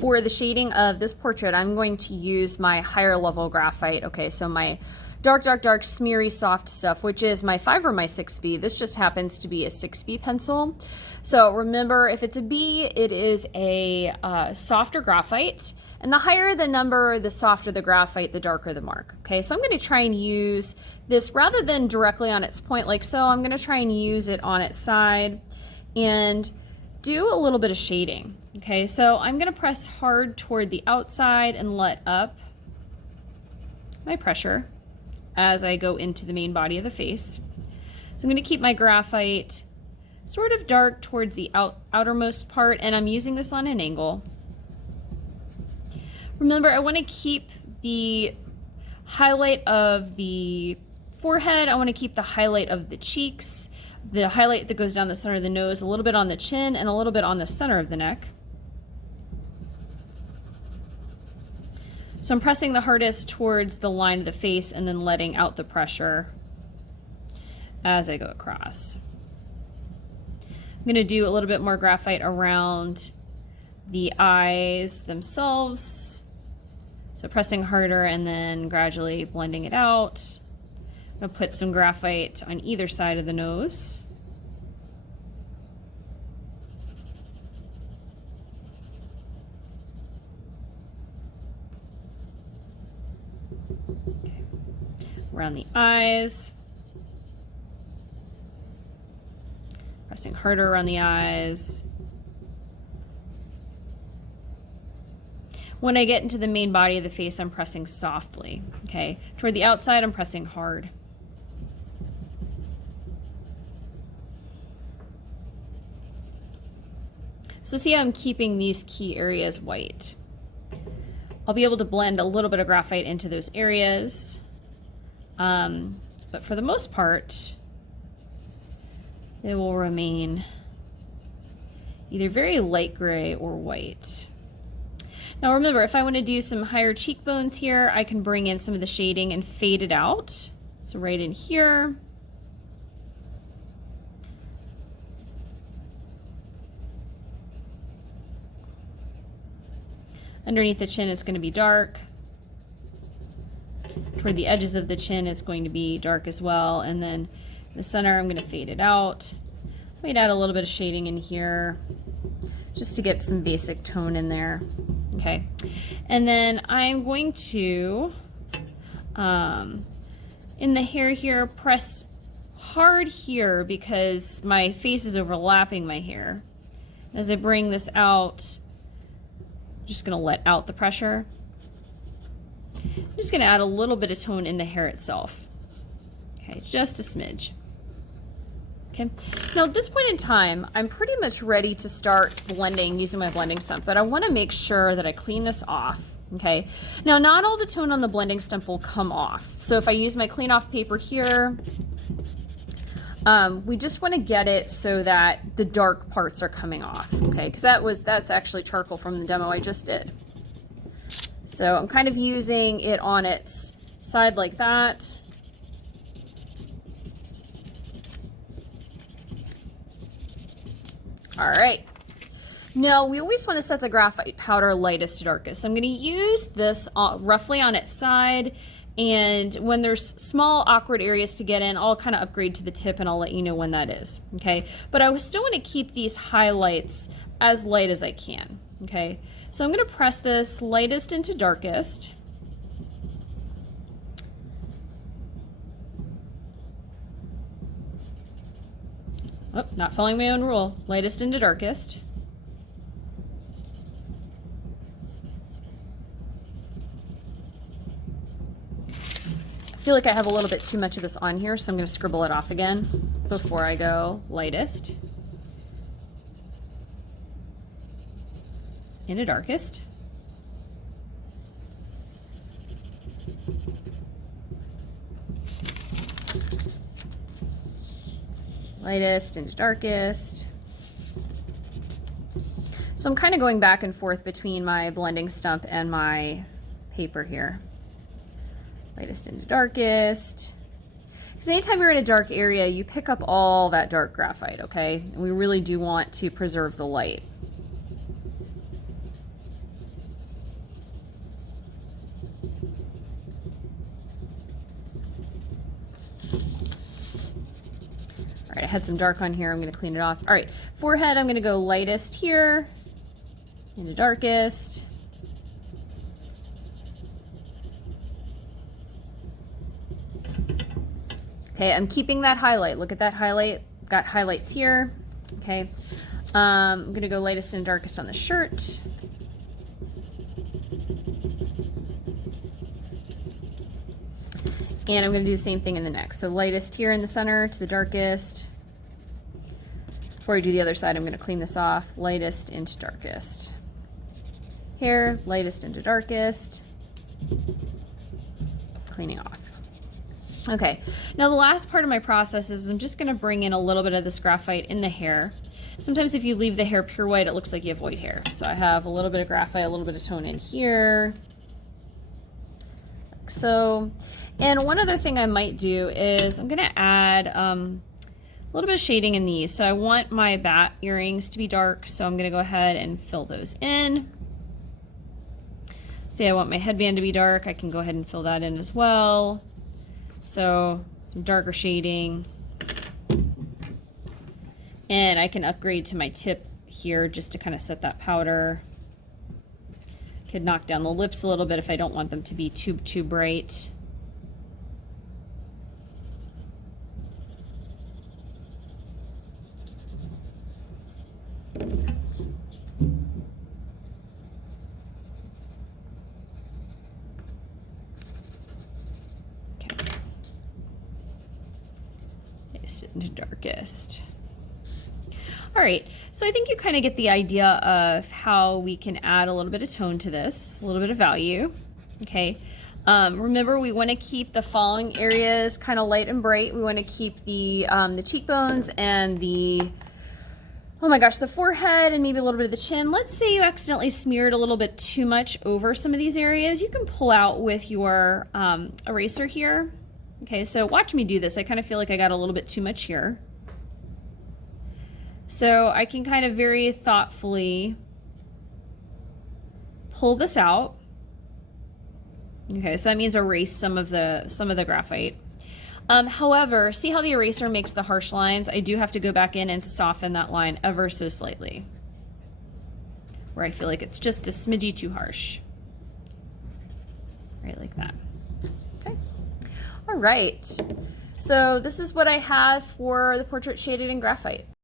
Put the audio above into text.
For the shading of this portrait, I'm going to use my higher level graphite. Okay, so my dark, dark, dark, smeary, soft stuff, which is my 5 or my 6B. This just happens to be a 6B pencil. So remember, if it's a B, it is a softer graphite. And the higher the number, the softer the graphite, the darker the mark. Okay, so I'm going to try and use this rather than directly on its point like so. I'm going to try and use it on its side and do a little bit of shading. Okay, so I'm going to press hard toward the outside and let up my pressure as I go into the main body of the face. So I'm going to keep my graphite sort of dark towards the outermost part, and I'm using this on an angle. Remember, I want to keep the highlight of the forehead, I want to keep the highlight of the cheeks, the highlight that goes down the center of the nose, a little bit on the chin, and a little bit on the center of the neck. So I'm pressing the hardest towards the line of the face and then letting out the pressure as I go across. I'm going to do a little bit more graphite around the eyes themselves. So pressing harder and then gradually blending it out. I'm going to put some graphite on either side of the nose. Okay. Around the eyes. Pressing harder around the eyes. When I get into the main body of the face, I'm pressing softly, okay? Toward the outside, I'm pressing hard. So see how I'm keeping these key areas white. I'll be able to blend a little bit of graphite into those areas. But for the most part, they will remain either very light gray or white. Now remember, if I want to do some higher cheekbones here, I can bring in some of the shading and fade it out. So right in here. Underneath the chin, it's going to be dark. Toward the edges of the chin, it's going to be dark as well. And then in the center, I'm going to fade it out. Might add a little bit of shading in here just to get some basic tone in there. Okay, and then I'm going to, in the hair here, press hard here because my face is overlapping my hair. As I bring this out, I'm just going to let out the pressure. I'm just going to add a little bit of tone in the hair itself. Okay, just a smidge. Okay, now at this point in time, I'm pretty much ready to start blending using my blending stump, but I want to make sure that I clean this off. Okay, now not all the tone on the blending stump will come off. So if I use my clean off paper here, we just want to get it so that the dark parts are coming off. Okay, because that's actually charcoal from the demo I just did. So I'm kind of using it on its side like that. All right, now we always want to set the graphite powder lightest to darkest. So I'm going to use this roughly on its side, and when there's small awkward areas to get in, I'll kind of upgrade to the tip and I'll let you know when that is, okay? But I still want to keep these highlights as light as I can, okay? So I'm going to press this lightest into darkest. Oh, not following my own rule. Lightest into darkest. I feel like I have a little bit too much of this on here, so I'm going to scribble it off again before I go lightest into darkest. Lightest into darkest. So I'm kind of going back and forth between my blending stump and my paper here. Lightest into darkest. Because anytime you're in a dark area, you pick up all that dark graphite, okay? And we really do want to preserve the light. right, I had some dark on here. I'm going to clean it off. All right, forehead, I'm going to go lightest here into darkest. Okay, I'm keeping that highlight. Look at that highlight. Got highlights here. Okay, I'm going to go lightest and darkest on the shirt. And I'm going to do the same thing in the neck. So lightest here in the center to the darkest. Before I do the other side, I'm going to clean this off. Lightest into darkest. Here, lightest into darkest. Cleaning off. Okay, now the last part of my process is I'm just going to bring in a little bit of this graphite in the hair. Sometimes if you leave the hair pure white, it looks like you have white hair. So I have a little bit of graphite, a little bit of tone in here. Like so. And one other thing I might do is I'm going to add a little bit of shading in these. So I want my bat earrings to be dark, so I'm going to go ahead and fill those in. Say I want my headband to be dark, I can go ahead and fill that in as well. So some darker shading. And I can upgrade to my tip here just to kind of set that powder. Could knock down the lips a little bit if I don't want them to be too bright. Into darkest. All right, so I think you kind of get the idea of how we can add a little bit of tone to this, a little bit of value. Okay, remember we want to keep the following areas kind of light and bright. We want to keep the cheekbones and the, oh my gosh, the forehead and maybe a little bit of the chin. Let's say you accidentally smeared a little bit too much over some of these areas. You can pull out with your eraser here. Okay, so watch me do this. I kind of feel like I got a little bit too much here. So I can kind of very thoughtfully pull this out. Okay, so that means erase some of the graphite. However, see how the eraser makes the harsh lines? I do have to go back in and soften that line ever so slightly, where I feel like it's just a smidgy too harsh. Right, like that. Okay. All right, so this is what I have for the portrait shaded in graphite.